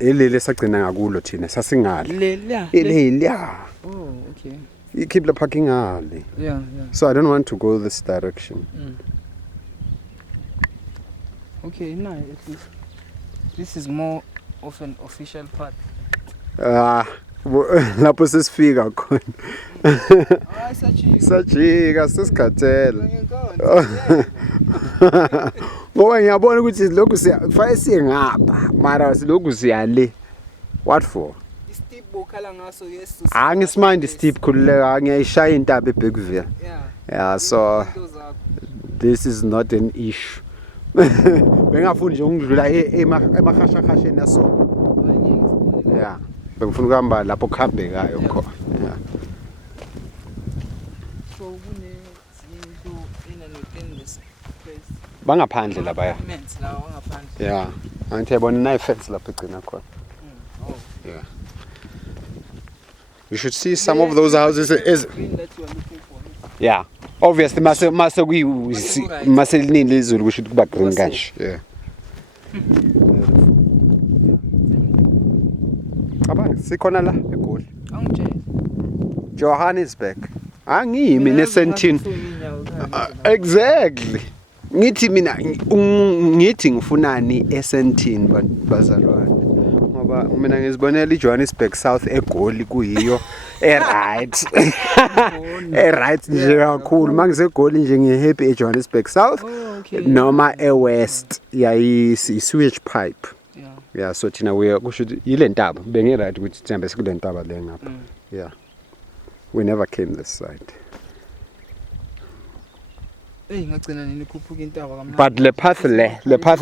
Elele sagcina ngakulo thina sasingale. Lelia. Oh, okay. Ikibla parking ngale. Yeah. So I don't want to go this direction. Okay, no, at least this is more of an official part. Lapho sesifika khona. Sajika sesikhathela. Ngoba ngiyabona ukuthi lokhu siya siye ngapha mara silokhu siya le. What for? Steep bokhala ngaso yes. Angisimindi steep khululeka ngiyayishaya intaba eBergville. Yeah, so this is not an issue. Bengafuni nje ungidlula emahashahasheni naso. Yeah. Bengifuna ukuhamba lapho kuhambekayo khona. Yeah. So kune zinto within this place. Bangaphandle labaya. Lawa ngaphandle. Yeah. Angithi yabona na fence lapho egcina khona. Oh. Yeah. You should see some of those houses is That you are looking for. yeah. Obviously mase linini izulu kusho kuba green kanje. Yeah. Cabanga sikhona la eGoli. Angitshela. Johannesburg. Angiyimi neSandton. Exactly. Ngithi mina ngithi ngifunani eSandton bazalwane. Ngoba mina ngizibonela iJohannesburg South eGoli kuyiyo right. Right nje kakhulu mangisegoli nje ngihappy eJohannesburg South noma eWest yayi sewage pipe. Yeah, so thina kusho yile ntaba benge right ukuthi sihambe sikule ntaba le ngapha. Yeah. We never came this side. Ngagcina nini khuphuka intaba kamnandi. But le path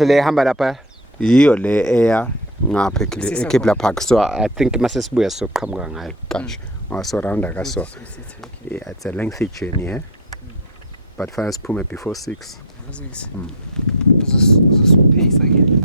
le hamba lapha yiyo le eya ngapha eKibla Park. So I think mase sibuya soqhamuka ngayo kanje. So round aka so. Yeah, it's a lengthy journey, eh? But first phume before 6. Uzospace again.